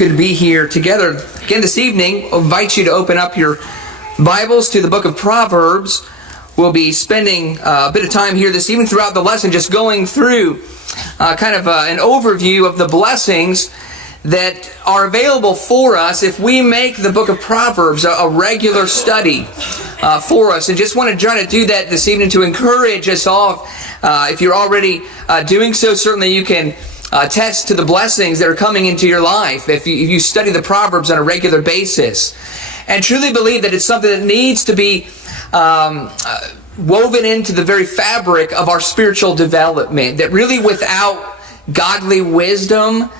Good to be here together again this evening. I'll invite you to open up your Bibles to the book of Proverbs. We'll be spending a bit of time here this evening throughout the lesson just going through an overview of the blessings that are available for us if we make the book of Proverbs a regular study for us. And just want to try to do that this evening to encourage us all. If you're already doing so, certainly you can attest to the blessings that are coming into your life if you study the Proverbs on a regular basis. And truly believe that it's something that needs to be woven into the very fabric of our spiritual development. That really without godly wisdom,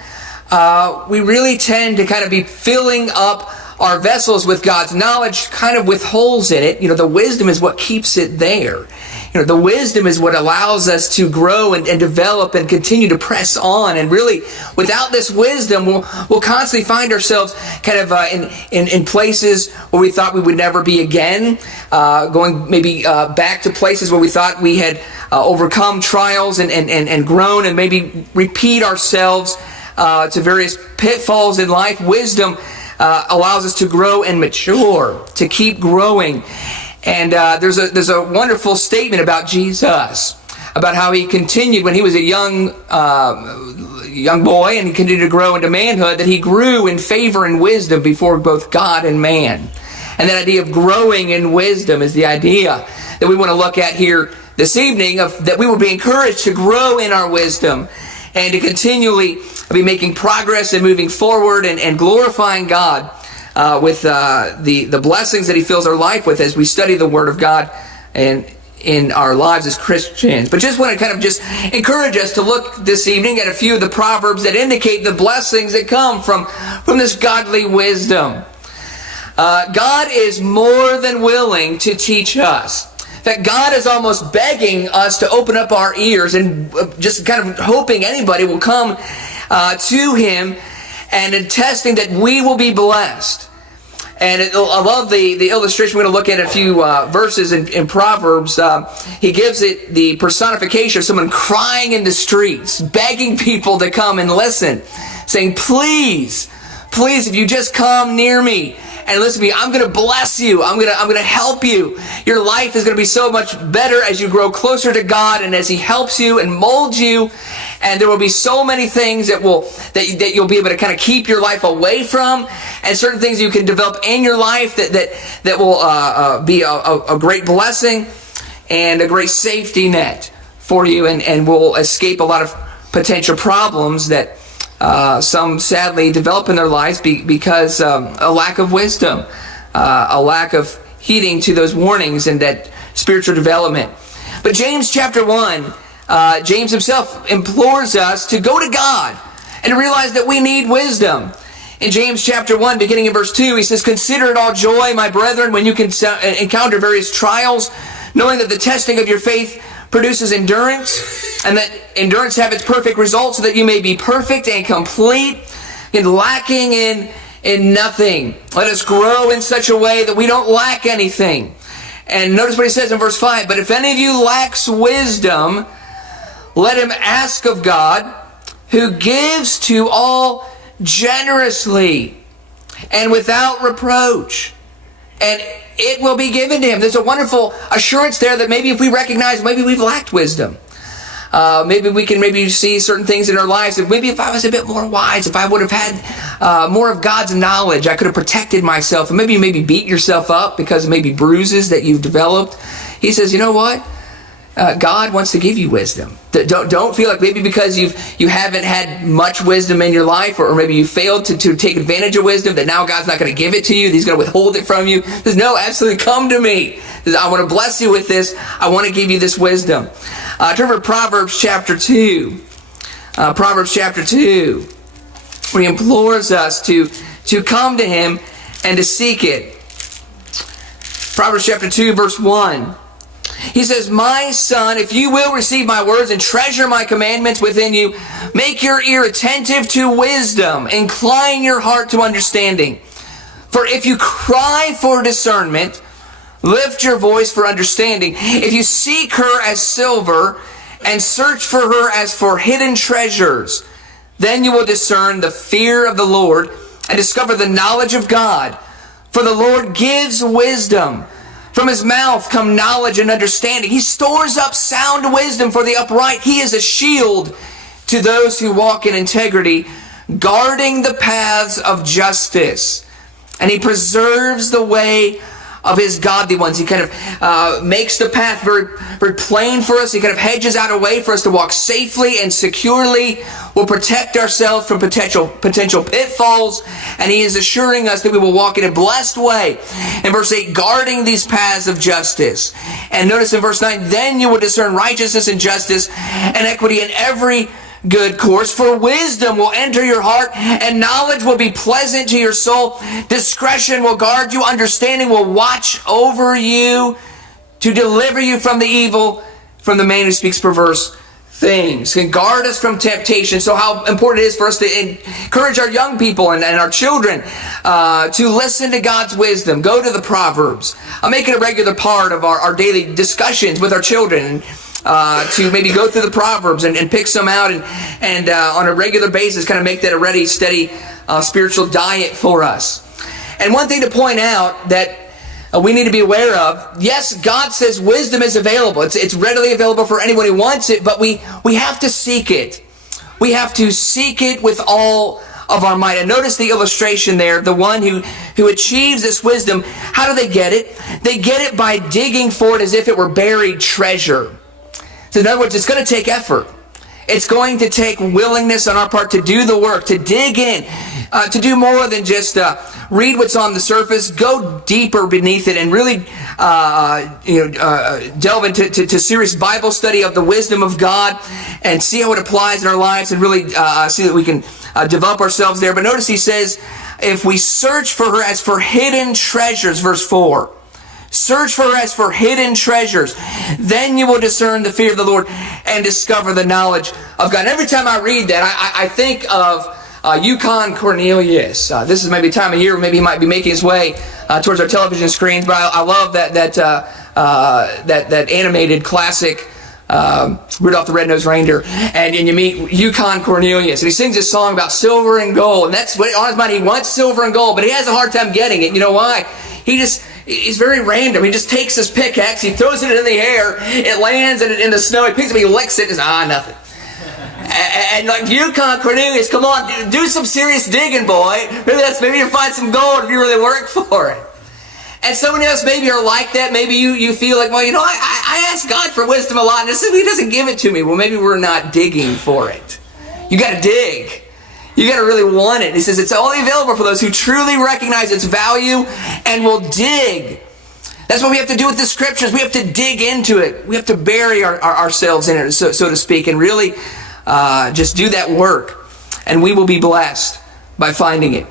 we really tend to kind of be filling up our vessels with God's knowledge, kind of with holes in it. The wisdom is what keeps it there. The wisdom is what allows us to grow and develop and continue to press on. And really, without this wisdom, we'll constantly find ourselves kind of in places where we thought we would never be again, going maybe back to places where we thought we had overcome trials and grown, and maybe repeat ourselves to various pitfalls in life. Wisdom allows us to grow and mature, to keep growing. And there's a wonderful statement about Jesus, about how he continued when he was a young boy, and he continued to grow into manhood, that he grew in favor and wisdom before both God and man. And that idea of growing in wisdom is the idea that we want to look at here this evening, that we will be encouraged to grow in our wisdom and to continually be making progress and moving forward and glorifying God with the blessings that he fills our life with as we study the Word of God and in our lives as Christians. But just want to kind of just encourage us to look this evening at a few of the Proverbs that indicate the blessings that come from this godly wisdom. God is more than willing to teach us. In fact, God is almost begging us to open up our ears and just kind of hoping anybody will come to him and attesting that we will be blessed. And I love the illustration. We're going to look at a few verses in Proverbs. He gives it the personification of someone crying in the streets, begging people to come and listen, saying, please, if you just come near me and listen to me, I'm going to bless you. I'm going to help you. Your life is going to be so much better as you grow closer to God and as he helps you and molds you. And there will be so many things that you'll be able to kind of keep your life away from, and certain things you can develop in your life that will be a great blessing and a great safety net for you, and will escape a lot of potential problems that some sadly develop in their lives because a lack of wisdom, a lack of heeding to those warnings and that spiritual development. But James chapter 1, James himself implores us to go to God and realize that we need wisdom. In James chapter 1, beginning in verse 2, he says, "Consider it all joy, my brethren, when you encounter various trials, knowing that the testing of your faith produces endurance, and that endurance have its perfect result, so that you may be perfect and complete, and lacking in nothing." Let us grow in such a way that we don't lack anything. And notice what he says in verse 5, "But if any of you lacks wisdom, let him ask of God, who gives to all generously and without reproach, and it will be given to him." There's a wonderful assurance there that maybe if we recognize maybe we've lacked wisdom, maybe we can see certain things in our lives that maybe if I was a bit more wise, if I would have had more of God's knowledge, I could have protected myself. And maybe you beat yourself up because of maybe bruises that you've developed. He says, you know what? God wants to give you wisdom. Don't feel like maybe because you haven't had much wisdom in your life, or maybe you failed to take advantage of wisdom, that now God's not going to give it to you. He's going to withhold it from you. He says, no, absolutely, come to me. He says, I want to bless you with this. I want to give you this wisdom. Turn to Proverbs chapter 2. Proverbs chapter 2, where he implores us to come to him and to seek it. Proverbs chapter 2, verse 1. He says, "My son, if you will receive my words and treasure my commandments within you, make your ear attentive to wisdom, incline your heart to understanding. For if you cry for discernment, lift your voice for understanding. If you seek her as silver and search for her as for hidden treasures, then you will discern the fear of the Lord and discover the knowledge of God. For the Lord gives wisdom. From his mouth come knowledge and understanding. He stores up sound wisdom for the upright. He is a shield to those who walk in integrity, guarding the paths of justice. And he preserves the way of his godly ones. He kind of makes the path very, very plain for us. He kind of hedges out a way for us to walk safely and securely. We'll protect ourselves from potential pitfalls. And he is assuring us that we will walk in a blessed way. In verse 8, guarding these paths of justice. And notice in verse 9, then you will discern righteousness and justice and equity in every good course, for wisdom will enter your heart, and knowledge will be pleasant to your soul. Discretion will guard you, understanding will watch over you to deliver you from the evil, from the man who speaks perverse things. Can guard us from temptation. So how important it is for us to encourage our young people and our children to listen to God's wisdom. Go to the Proverbs. Make it a regular part of our daily discussions with our children. To maybe go through the Proverbs and pick some out and on a regular basis kind of make that a ready, steady spiritual diet for us. And one thing to point out that we need to be aware of, yes, God says wisdom is available. It's readily available for anyone who wants it, but we have to seek it. We have to seek it with all of our might. And notice the illustration there, the one who achieves this wisdom, how do they get it? They get it by digging for it as if it were buried treasure. So in other words, it's going to take effort. It's going to take willingness on our part to do the work, to dig in, to do more than just read what's on the surface. Go deeper beneath it and really delve into serious Bible study of the wisdom of God and see how it applies in our lives and really see that we can develop ourselves there. But notice he says, if we search for her as for hidden treasures, verse 4. Search for her as for hidden treasures. Then you will discern the fear of the Lord and discover the knowledge of God. And every time I read that, I think of Yukon Cornelius. This is maybe a time of year where maybe he might be making his way towards our television screens. But I love that animated classic Rudolph the Red-Nosed Reindeer. And you meet Yukon Cornelius. And he sings this song about silver and gold. And that's what on his mind. He wants silver and gold, but he has a hard time getting it. You know why? He's very random. He just takes his pickaxe, he throws it in the air, it lands in the snow, he picks it up, he licks it, and nothing. And like Yukon Cornelius, come on, do some serious digging, boy. Maybe you'll find some gold if you really work for it. And so many of us maybe are like that. Maybe you feel like, well, I ask God for wisdom a lot, and He doesn't give it to me. Well, maybe we're not digging for it. You got to dig. You got to really want it. He says it's only available for those who truly recognize its value and will dig. That's what we have to do with the Scriptures. We have to dig into it. We have to bury ourselves in it, so to speak, and really just do that work. And we will be blessed by finding it.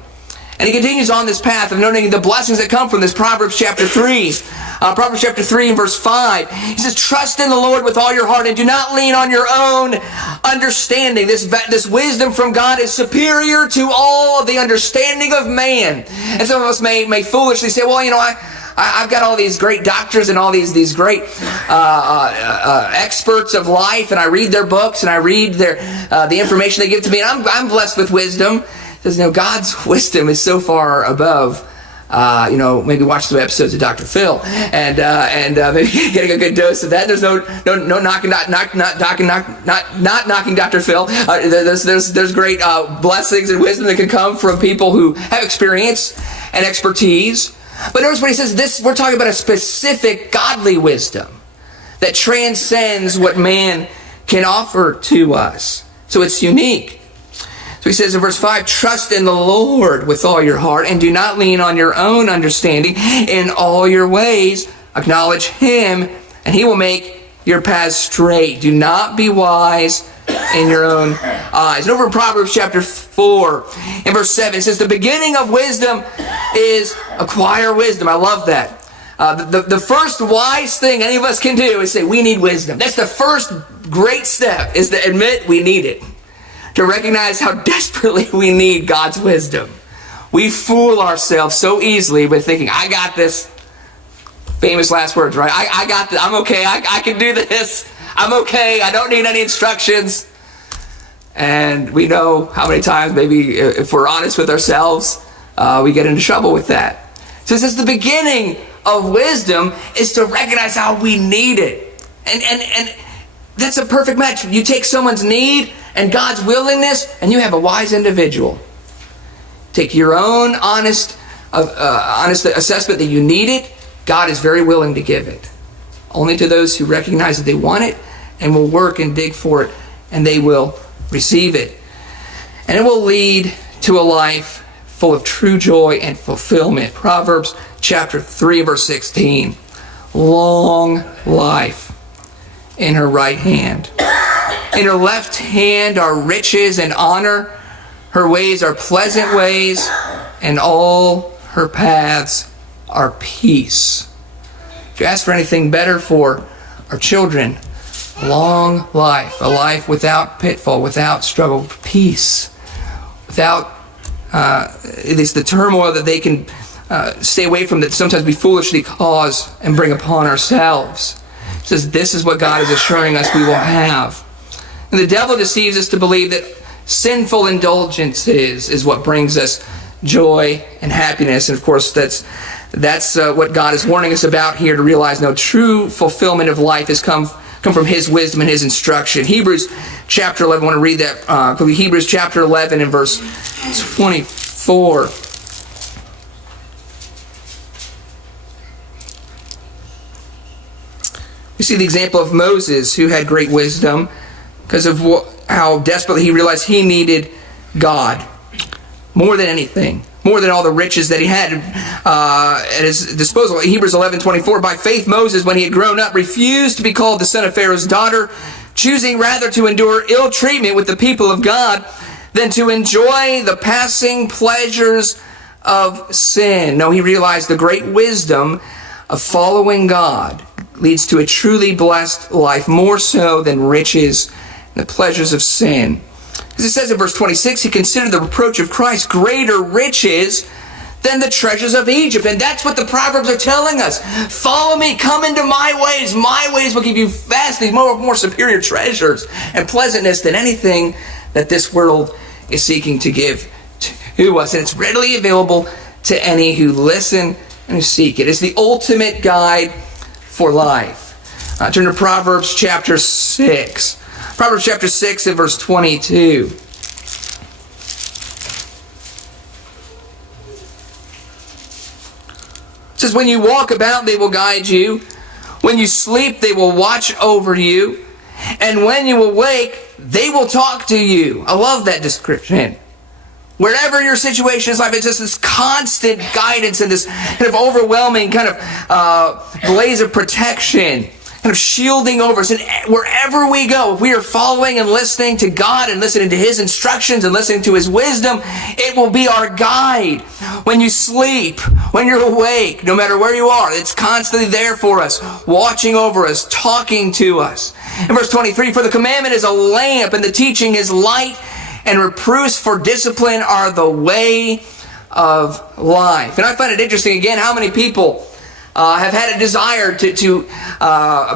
And he continues on this path of noting the blessings that come from this. Proverbs chapter 3. Proverbs chapter 3 and verse 5. He says, trust in the Lord with all your heart and do not lean on your own understanding. This wisdom from God is superior to all of the understanding of man. And some of us may foolishly say, well, I've got all these great doctors and all these great experts of life, and I read their books and I read the information they give to me, and I'm blessed with wisdom. Says, God's wisdom is so far above, maybe watch some episodes of Dr. Phil and maybe getting a good dose of that. There's no not knocking Dr. Phil. There's great blessings and wisdom that can come from people who have experience and expertise. But notice what he says. We're talking about a specific godly wisdom that transcends what man can offer to us. So it's unique. So he says in verse 5, trust in the Lord with all your heart and do not lean on your own understanding. In all your ways, acknowledge Him and He will make your paths straight. Do not be wise in your own eyes. And over in Proverbs chapter 4 and verse 7, it says, the beginning of wisdom is acquire wisdom. I love that. The first wise thing any of us can do is say, we need wisdom. That's the first great step, is to admit we need it. To recognize how desperately we need God's wisdom. We fool ourselves so easily with thinking, I got this. Famous last words, right? I got this. I'm okay. I can do this. I'm okay. I don't need any instructions. And we know how many times, maybe if we're honest with ourselves, we get into trouble with that. So it says the beginning of wisdom is to recognize how we need it. And that's a perfect match. You take someone's need and God's willingness, and you have a wise individual. Take your own honest assessment that you need it. God is very willing to give it. Only to those who recognize that they want it and will work and dig for it, and they will receive it. And it will lead to a life full of true joy and fulfillment. Proverbs chapter 3, verse 16. Long life in her right hand. In her left hand are riches and honor. Her ways are pleasant ways, and all her paths are peace. Do you ask for anything better for our children? Long life, a life without pitfall, without struggle, peace, without at least the turmoil that they can stay away from, that sometimes we foolishly cause and bring upon ourselves. It says this is what God is assuring us we will have. And the devil deceives us to believe that sinful indulgences is what brings us joy and happiness. And of course, that's what God is warning us about here, to realize no true fulfillment of life has come from His wisdom and His instruction. Hebrews chapter 11, I want to read that. Hebrews chapter 11 and verse 24. You see the example of Moses, who had great wisdom because of how desperately he realized he needed God more than anything, more than all the riches that he had at his disposal. Hebrews 11:24. By faith Moses, when he had grown up, refused to be called the son of Pharaoh's daughter, choosing rather to endure ill treatment with the people of God than to enjoy the passing pleasures of sin. No, he realized the great wisdom of following God leads to a truly blessed life, more so than riches and the pleasures of sin. As it says in verse 26, he considered the reproach of Christ greater riches than the treasures of Egypt. And that's what the Proverbs are telling us. Follow me, come into my ways. My ways will give you vastly more superior treasures and pleasantness than anything that this world is seeking to give to us. And it's readily available to any who listen and who seek it. It's the ultimate guide for life. Turn to Proverbs chapter 6. Proverbs chapter 6 and verse 22. It says, when you walk about, they will guide you. When you sleep, they will watch over you. And when you awake, they will talk to you. I love that description. Wherever your situation is, life, it's just this constant guidance and this kind of overwhelming kind of blaze of protection, kind of shielding over us. And wherever we go, if we are following and listening to God and listening to His instructions and listening to His wisdom, it will be our guide. When you sleep, when you're awake, no matter where you are, it's constantly there for us, watching over us, talking to us. In verse 23, for the commandment is a lamp, and the teaching is light, and reproofs for discipline are the way of life. And I find it interesting, again, how many people have had a desire to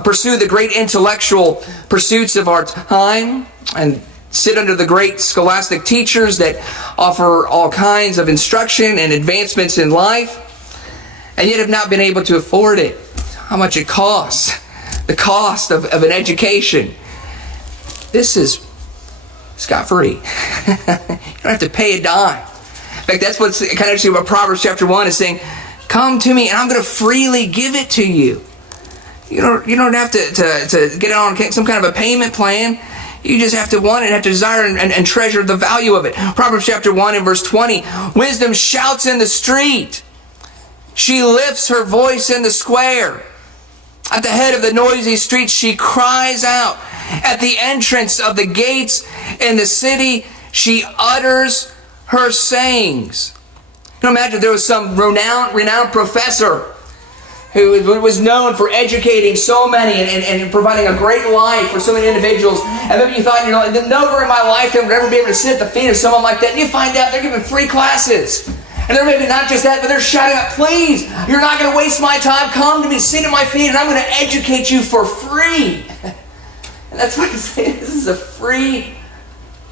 pursue the great intellectual pursuits of our time and sit under the great scholastic teachers that offer all kinds of instruction and advancements in life, and yet have not been able to afford it. How much it costs, the cost of an education. This is scot-free. You don't have to pay a dime. In fact, that's what's kind of interesting about Proverbs chapter 1 is saying, come to me and I'm going to freely give it to you. You don't have to get on some kind of a payment plan. You just have to want it, have to desire and treasure the value of it. Proverbs chapter 1 and verse 20, wisdom shouts in the street. She lifts her voice in the square. At the head of the noisy street, she cries out. At the entrance of the gates in the city, she utters her sayings. You know, imagine there was some renowned professor who was known for educating so many and providing a great life for so many individuals. And maybe you thought, never in my lifetime would I ever be able to sit at the feet of someone like that. And you find out they're giving free classes. And they're maybe not just that, but they're shouting out, please, you're not going to waste my time. Come to me, sit at my feet, and I'm going to educate you for free. And that's what he's saying. This is a free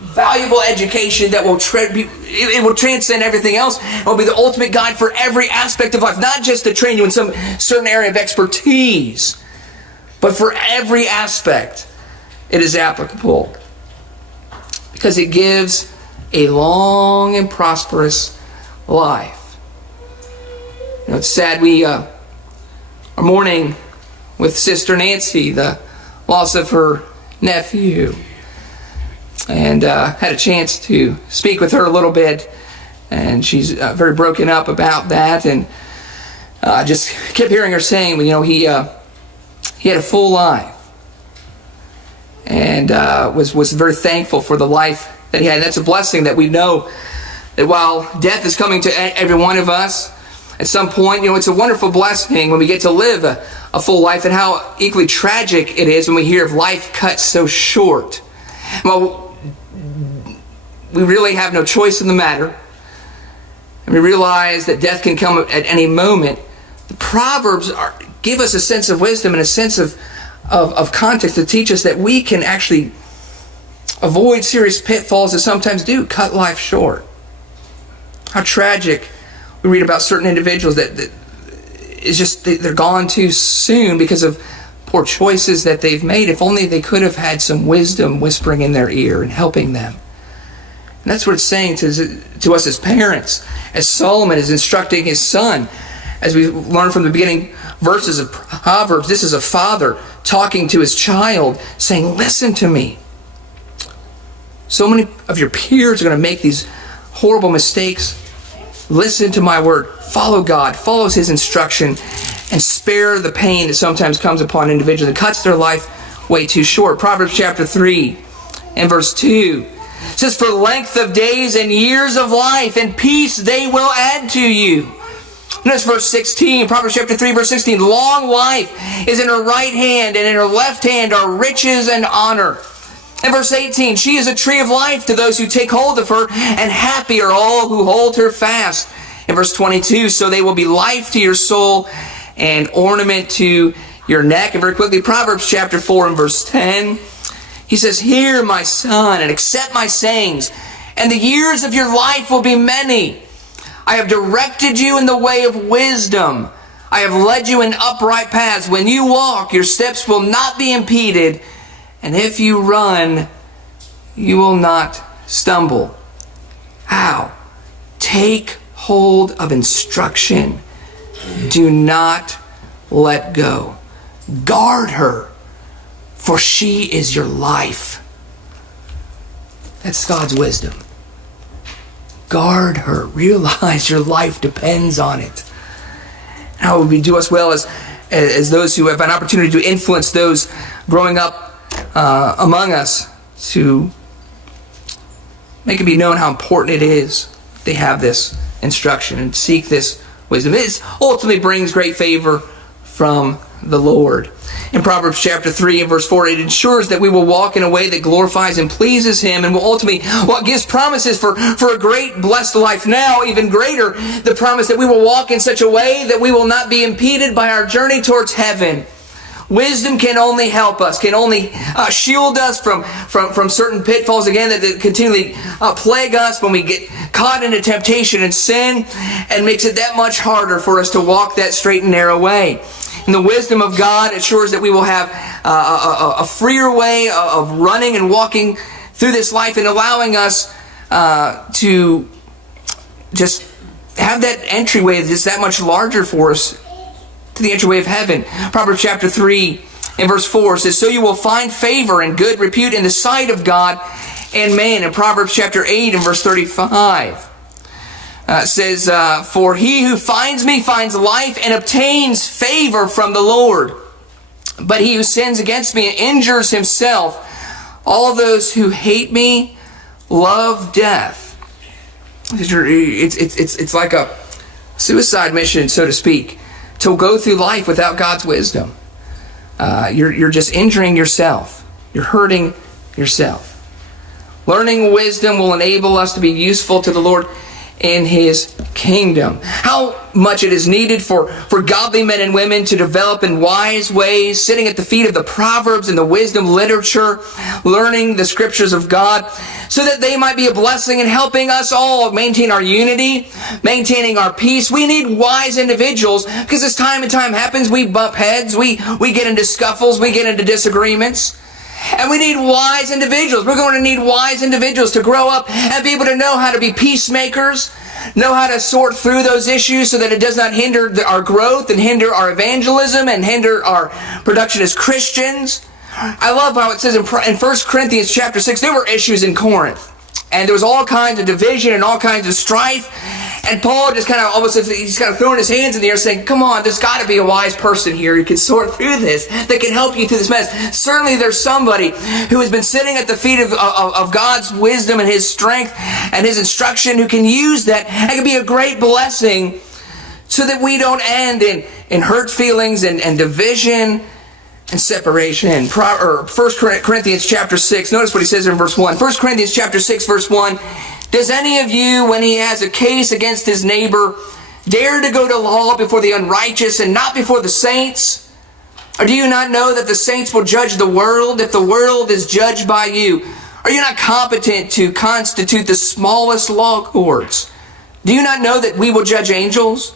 valuable education that will it will transcend everything else. It will be the ultimate guide for every aspect of life, not just to train you in some certain area of expertise, but for every aspect it is applicable, because it gives a long and prosperous life. You know, it's sad we are mourning with Sister Nancy the loss of her nephew, and had a chance to speak with her a little bit, and she's very broken up about that, and just kept hearing her saying, you know, he had a full life, and was very thankful for the life that he had. And that's a blessing, that we know that while death is coming to every one of us at some point, you know, it's a wonderful blessing when we get to live a full life, and how equally tragic it is when we hear of life cut so short. Well, we really have no choice in the matter, and we realize that death can come at any moment. The Proverbs give us a sense of wisdom and a sense of context to teach us that we can actually avoid serious pitfalls that sometimes do cut life short. How tragic. We read about certain individuals that it's just they're gone too soon because of poor choices that they've made. If only they could have had some wisdom whispering in their ear and helping them. And that's what it's saying to us as parents, as Solomon is instructing his son. As we learn from the beginning verses of Proverbs, this is a father talking to his child, saying, listen to me. So many of your peers are going to make these horrible mistakes. Listen to my word. Follow God. Follow his instruction. And spare the pain that sometimes comes upon individuals and cuts their life way too short. Proverbs chapter 3 and verse 2 says, for length of days and years of life and peace they will add to you. Notice verse 16, Proverbs chapter 3, verse 16. Long life is in her right hand, and in her left hand are riches and honor. And verse 18, she is a tree of life to those who take hold of her, and happy are all who hold her fast. In verse 22, so they will be life to your soul and ornament to your neck. And very quickly, Proverbs chapter 4 and verse 10. He says, hear my son, and accept my sayings, and the years of your life will be many. I have directed you in the way of wisdom. I have led you in upright paths. When you walk, your steps will not be impeded. And if you run, you will not stumble. How? Take hold of instruction. Do not let go. Guard her, for she is your life. That's God's wisdom. Guard her. Realize your life depends on it. How it would do us well as those who have an opportunity to influence those growing up among us, to make it be known how important it is they have this instruction and seek this wisdom. It ultimately brings great favor from the Lord. In Proverbs chapter 3 and verse 4, it ensures that we will walk in a way that glorifies and pleases him, and will ultimately what gives promises for a great blessed life now, even greater, the promise that we will walk in such a way that we will not be impeded by our journey towards heaven. Wisdom can only help us, can only shield us from certain pitfalls, again, that continually plague us when we get caught into temptation and sin, and makes it that much harder for us to walk that straight and narrow way. And the wisdom of God ensures that we will have a freer way of running and walking through this life, and allowing us to just have that entryway that's that much larger for us to the entryway of heaven. Proverbs chapter 3 and verse 4 says, so you will find favor and good repute in the sight of God and man. In Proverbs chapter 8 and verse 35 says, for he who finds me finds life and obtains favor from the Lord. But he who sins against me injures himself. All those who hate me love death. It's like a suicide mission, so to speak, to go through life without God's wisdom. You're just injuring yourself. You're hurting yourself. Learning wisdom will enable us to be useful to the Lord in his kingdom. How much it is needed for godly men and women to develop in wise ways, sitting at the feet of the Proverbs and the wisdom literature, learning the scriptures of God, so that they might be a blessing in helping us all maintain our unity, maintaining our peace. We need wise individuals, because as time and time happens, we bump heads, we get into scuffles, we get into disagreements. And we need wise individuals. We're going to need wise individuals to grow up and be able to know how to be peacemakers, know how to sort through those issues so that it does not hinder our growth and hinder our evangelism and hinder our production as Christians. I love how it says in 1 Corinthians chapter 6, there were issues in Corinth. And there was all kinds of division and all kinds of strife. And Paul just kind of almost, he's kind of throwing his hands in the air saying, come on, there's got to be a wise person here who can sort through this, that can help you through this mess. Certainly there's somebody who has been sitting at the feet of God's wisdom and his strength and his instruction, who can use that and can be a great blessing so that we don't end in hurt feelings and division and separation. 1 Corinthians chapter 6, notice what he says in verse 1. 1 Corinthians chapter 6, verse 1. Does any of you, when he has a case against his neighbor, dare to go to law before the unrighteous and not before the saints? Or do you not know that the saints will judge the world if the world is judged by you? Are you not competent to constitute the smallest law courts? Do you not know that we will judge angels?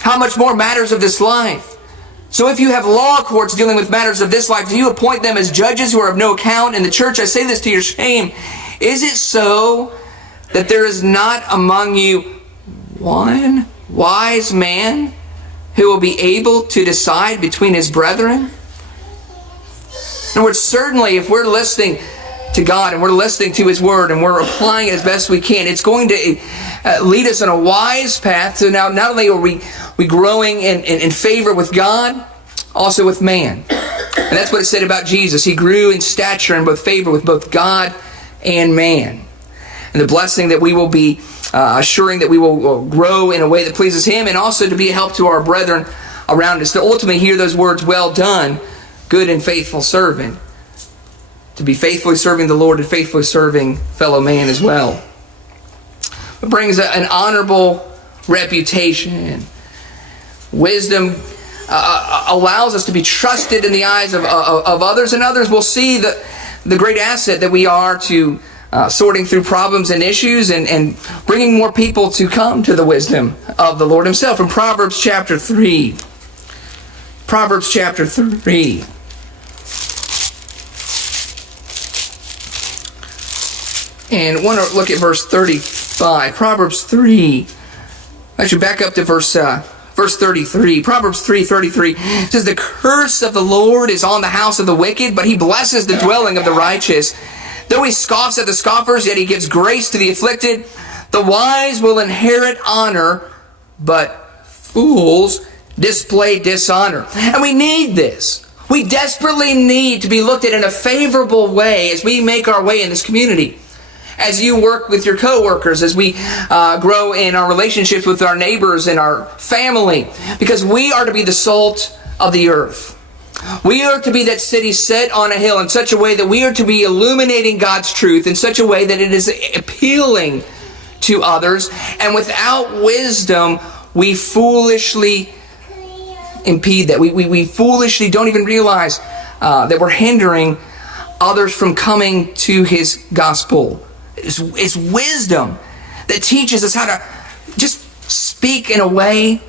How much more matters of this life? So if you have law courts dealing with matters of this life, do you appoint them as judges who are of no account? In the church, I say this to your shame. Is it so that there is not among you one wise man who will be able to decide between his brethren? In other words, certainly if we're listening to God and we're listening to his word and we're applying it as best we can, it's going to lead us on a wise path. So now not only are we growing in favor with God, also with man. And that's what it said about Jesus. He grew in stature and both favor with both God and man. And the blessing that we will be assuring that we will grow in a way that pleases him, and also to be a help to our brethren around us, to ultimately hear those words, well done, good and faithful servant. To be faithfully serving the Lord and faithfully serving fellow man as well. It brings an honorable reputation. Wisdom allows us to be trusted in the eyes of others, and others will see the great asset that we are to sorting through problems and issues and bringing more people to come to the wisdom of the Lord himself. In Proverbs chapter 3. Proverbs chapter 3. And I want to look at verse 35. Proverbs 3. I should back up to verse 33. Proverbs 3:33 says, the curse of the Lord is on the house of the wicked, but he blesses the dwelling of the righteous. Though he scoffs at the scoffers, yet he gives grace to the afflicted. The wise will inherit honor, but fools display dishonor. And we need this. We desperately need to be looked at in a favorable way as we make our way in this community. As you work with your coworkers, as we grow in our relationships with our neighbors and our family, because we are to be the salt of the earth. We are to be that city set on a hill in such a way that we are to be illuminating God's truth in such a way that it is appealing to others. And without wisdom, we foolishly impede that. We foolishly don't even realize that we're hindering others from coming to his gospel. It's wisdom that teaches us how to just speak in a way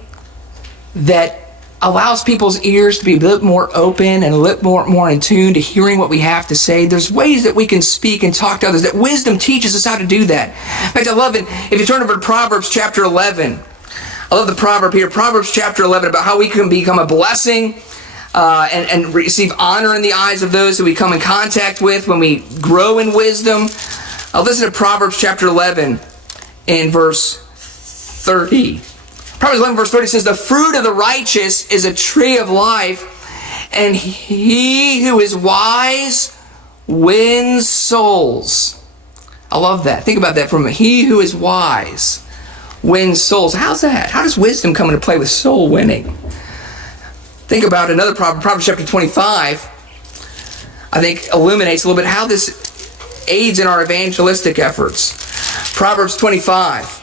that allows people's ears to be a bit more open and a little more in tune to hearing what we have to say. There's ways that we can speak and talk to others, that wisdom teaches us how to do that. In fact, I love it. If you turn over to Proverbs chapter 11, I love the proverb here, Proverbs chapter 11, about how we can become a blessing and receive honor in the eyes of those that we come in contact with when we grow in wisdom. I'll listen to Proverbs chapter 11 in verse 30. Proverbs 11 verse 30 says, the fruit of the righteous is a tree of life, and he who is wise wins souls. I love that. Think about that for a minute. He who is wise wins souls. How's that? How does wisdom come into play with soul winning? Think about another proverb, Proverbs chapter 25, I think illuminates a little bit how this aids in our evangelistic efforts. Proverbs 25.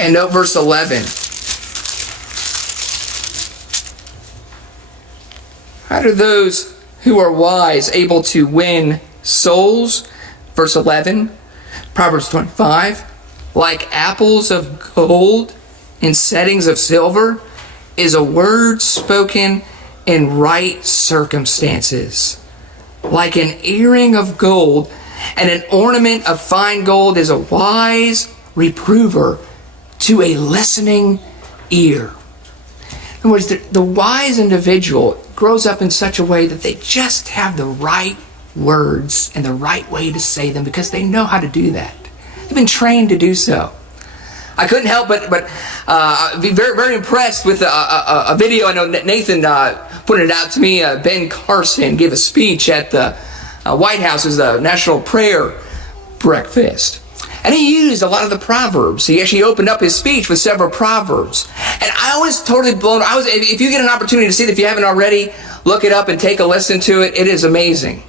And note verse 11. How do those who are wise able to win souls? Verse 11, Proverbs 25. Like apples of gold in settings of silver is a word spoken in right circumstances. Like an earring of gold and an ornament of fine gold is a wise reprover to a listening ear. In other words, the wise individual grows up in such a way that they just have the right words and the right way to say them because they know how to do that. They've been trained to do so. I couldn't help but be very, very impressed with a video. I know Nathan pointed it out to me. Ben Carson gave a speech at the White House as the National Prayer Breakfast. And he used a lot of the Proverbs. He actually opened up his speech with several Proverbs. And I was totally blown. If you get an opportunity to see it, if you haven't already, look it up and take a listen to it. It is amazing.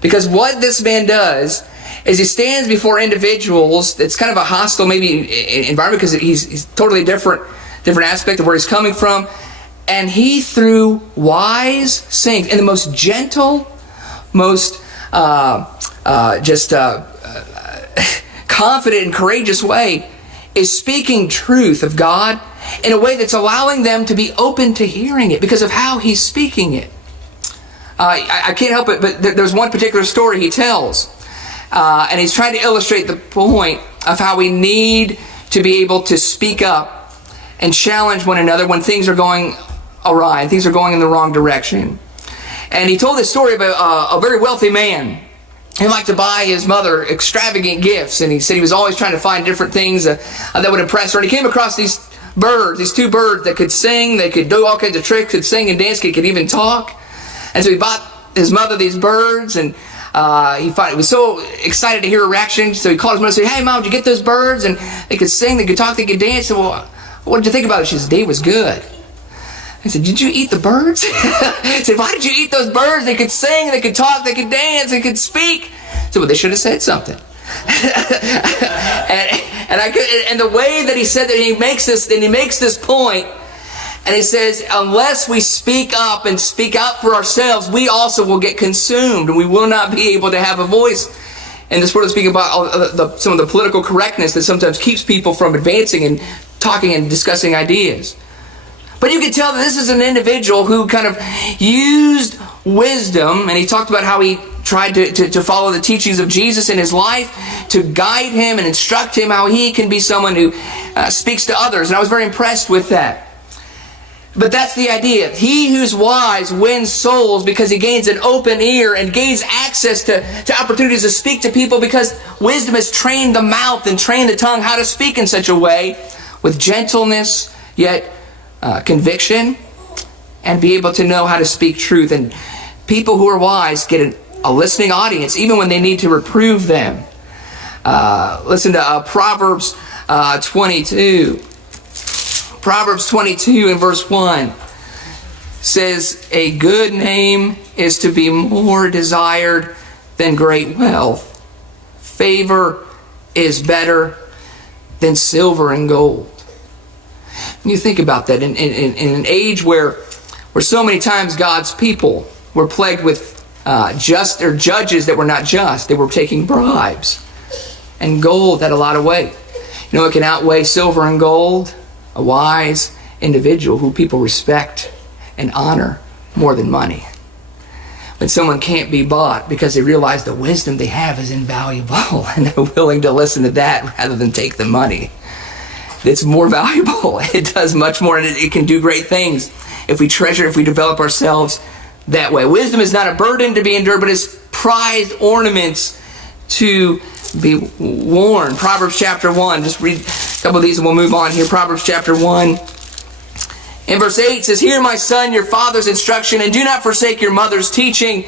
Because what this man does is he stands before individuals. It's kind of a hostile maybe environment because he's totally different aspect of where he's coming from. And he, through wise sayings, in the most gentle, most confident and courageous way, is speaking truth of God in a way that's allowing them to be open to hearing it because of how he's speaking it. I can't help it, but there's one particular story he tells. And he's trying to illustrate the point of how we need to be able to speak up and challenge one another when things are going awry and things are going in the wrong direction. And he told this story of a very wealthy man. He liked to buy his mother extravagant gifts, and he said he was always trying to find different things that would impress her. And he came across these two birds that could sing, they could do all kinds of tricks, could sing and dance, could even talk. And so he bought his mother these birds, and he was so excited to hear her reaction. So he called his mother and said, "Hey, Mom, did you get those birds? And they could sing, they could talk, they could dance." Said, "Well, what did you think about it?" She said, "The day was good." I said, "Did you eat the birds?" He said, "Why did you eat those birds? They could sing, they could talk, they could dance, they could speak." I said, "Well, they should have said something." and the way that he said that, he makes this point, and he says, unless we speak up and speak out for ourselves, we also will get consumed, and we will not be able to have a voice. And this word is speaking about some of the political correctness that sometimes keeps people from advancing and talking and discussing ideas. But you can tell that this is an individual who kind of used wisdom, and he talked about how he tried to follow the teachings of Jesus in his life to guide him and instruct him how he can be someone who speaks to others. And I was very impressed with that. But that's the idea. He who's wise wins souls because he gains an open ear and gains access to opportunities to speak to people, because wisdom has trained the mouth and trained the tongue how to speak in such a way with gentleness, yet conviction, and be able to know how to speak truth. And people who are wise get a listening audience even when they need to reprove them. Listen to Proverbs 22. Proverbs 22 and verse 1 says, "A good name is to be more desired than great wealth. Favor is better than silver and gold." And you think about that in an age where so many times God's people were plagued with judges that were not just. They were taking bribes. And gold had a lot of weight. You know, it can outweigh silver and gold. A wise individual who people respect and honor more than money. When someone can't be bought because they realize the wisdom they have is invaluable, and they're willing to listen to that rather than take the money. It's more valuable. It does much more, and it can do great things if we treasure, if we develop ourselves that way. Wisdom is not a burden to be endured, but is prized ornaments to be worn. Proverbs chapter 1. Just read a couple of these and we'll move on here. Proverbs chapter 1. In verse 8 says, "Hear, my son, your father's instruction, and do not forsake your mother's teaching.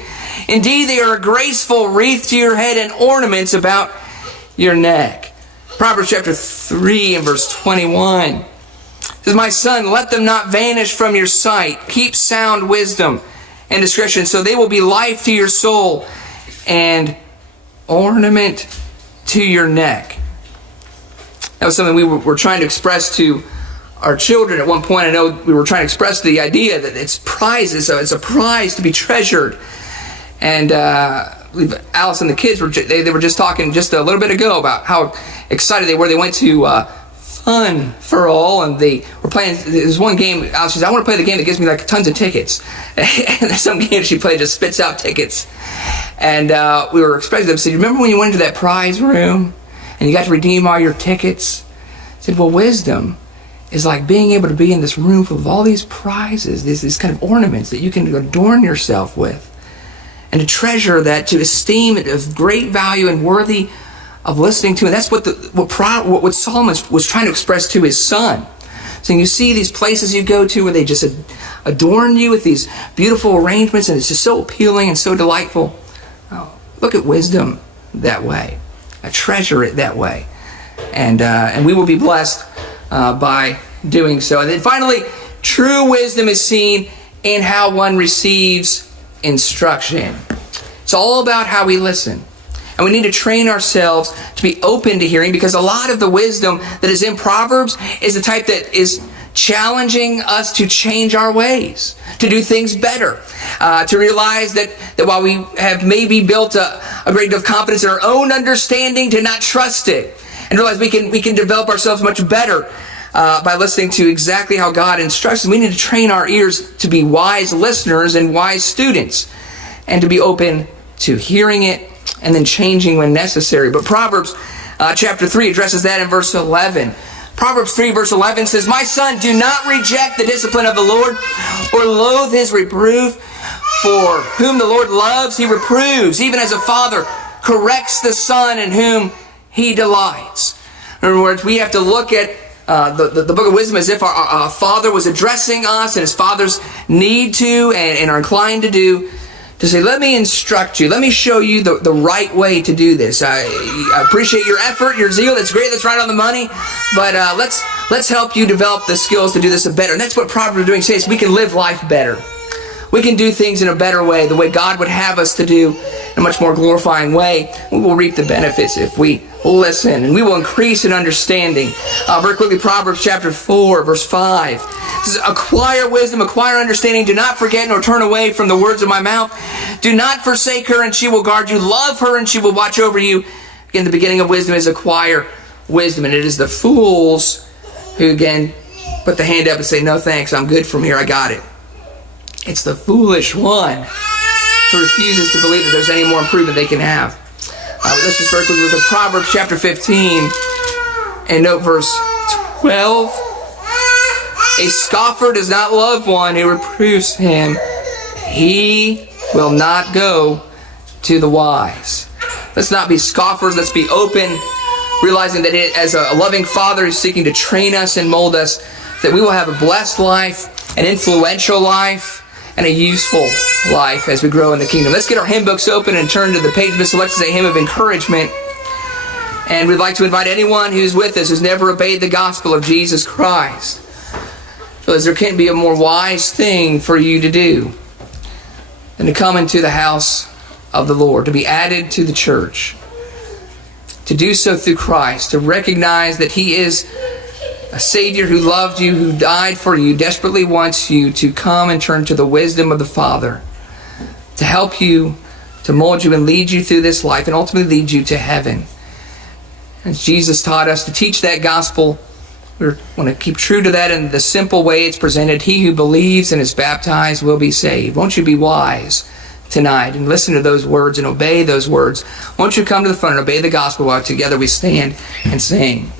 Indeed, they are a graceful wreath to your head and ornaments about your neck." Proverbs chapter 3 and verse 21. It says, "My son, let them not vanish from your sight. Keep sound wisdom and discretion, so they will be life to your soul and ornament to your neck." That was something we were trying to express to our children at one point. I know we were trying to express the idea that it's prizes, so it's a prize to be treasured. And I believe Alice and the kids they were just talking just a little bit ago about how excited they were. They went to Fun for All, and they were playing. There's one game. Alice says, "I want to play the game that gives me like tons of tickets." And there's some game she played just spits out tickets. And we were expressing them. Said, "Remember when you went into that prize room and you got to redeem all your tickets?" I said, "Well, wisdom is like being able to be in this room full of all these prizes, these kind of ornaments that you can adorn yourself with, and to treasure that, to esteem it of great value and worthy of listening to." And that's what Solomon was trying to express to his son. So you see these places you go to where they just adorn you with these beautiful arrangements, and it's just so appealing and so delightful. Oh, look at wisdom that way. I treasure it that way. And we will be blessed by doing so. And then finally, true wisdom is seen in how one receives instruction. It's all about how we listen. And we need to train ourselves to be open to hearing, because a lot of the wisdom that is in Proverbs is the type that is challenging us to change our ways, to do things better, to realize that while we have maybe built a great deal of confidence in our own understanding, to not trust it, and realize we can develop ourselves much better by listening to exactly how God instructs us. We need to train our ears to be wise listeners and wise students, and to be open to hearing it and then changing when necessary. But Proverbs chapter 3 addresses that in verse 11. Proverbs 3 verse 11 says, "My son, do not reject the discipline of the Lord, or loathe his reproof. For whom the Lord loves, he reproves, even as a father corrects the son in whom he delights." In other words, we have to look at the book of wisdom as if our father was addressing us, and his fathers need to and are inclined to do, to say, "Let me instruct you. Let me show you the right way to do this. I appreciate your effort, your zeal. That's great. That's right on the money. But let's help you develop the skills to do this better." And that's what Proverbs are doing. Says we can live life better. We can do things in a better way, the way God would have us to do, in a much more glorifying way. We will reap the benefits if we listen, and we will increase in understanding. Very quickly, Proverbs chapter 4, verse 5. It says, "Acquire wisdom, acquire understanding. Do not forget nor turn away from the words of my mouth. Do not forsake her, and she will guard you. Love her, and she will watch over you." Again, the beginning of wisdom is acquire wisdom. And it is the fools who, again, put the hand up and say, "No thanks, I'm good from here, I got it." It's the foolish one who refuses to believe that there's any more improvement they can have. Let's just very quickly look at Proverbs chapter 15 and note verse 12. "A scoffer does not love one who reproves him. He will not go to the wise." Let's not be scoffers. Let's be open, realizing that as a loving father who's seeking to train us and mold us, that we will have a blessed life, an influential life, and a useful life as we grow in the kingdom. Let's get our hymn books open and turn to the page Miss Alexis, a hymn of encouragement. And we'd like to invite anyone who's with us who's never obeyed the gospel of Jesus Christ. Because there can't be a more wise thing for you to do than to come into the house of the Lord, to be added to the church, to do so through Christ, to recognize that He is a Savior who loved you, who died for you, desperately wants you to come and turn to the wisdom of the Father, to help you, to mold you and lead you through this life, and ultimately lead you to heaven. As Jesus taught us to teach that gospel, we want to keep true to that in the simple way it's presented. He who believes and is baptized will be saved. Won't you be wise tonight and listen to those words and obey those words? Won't you come to the front and obey the gospel while together we stand and sing?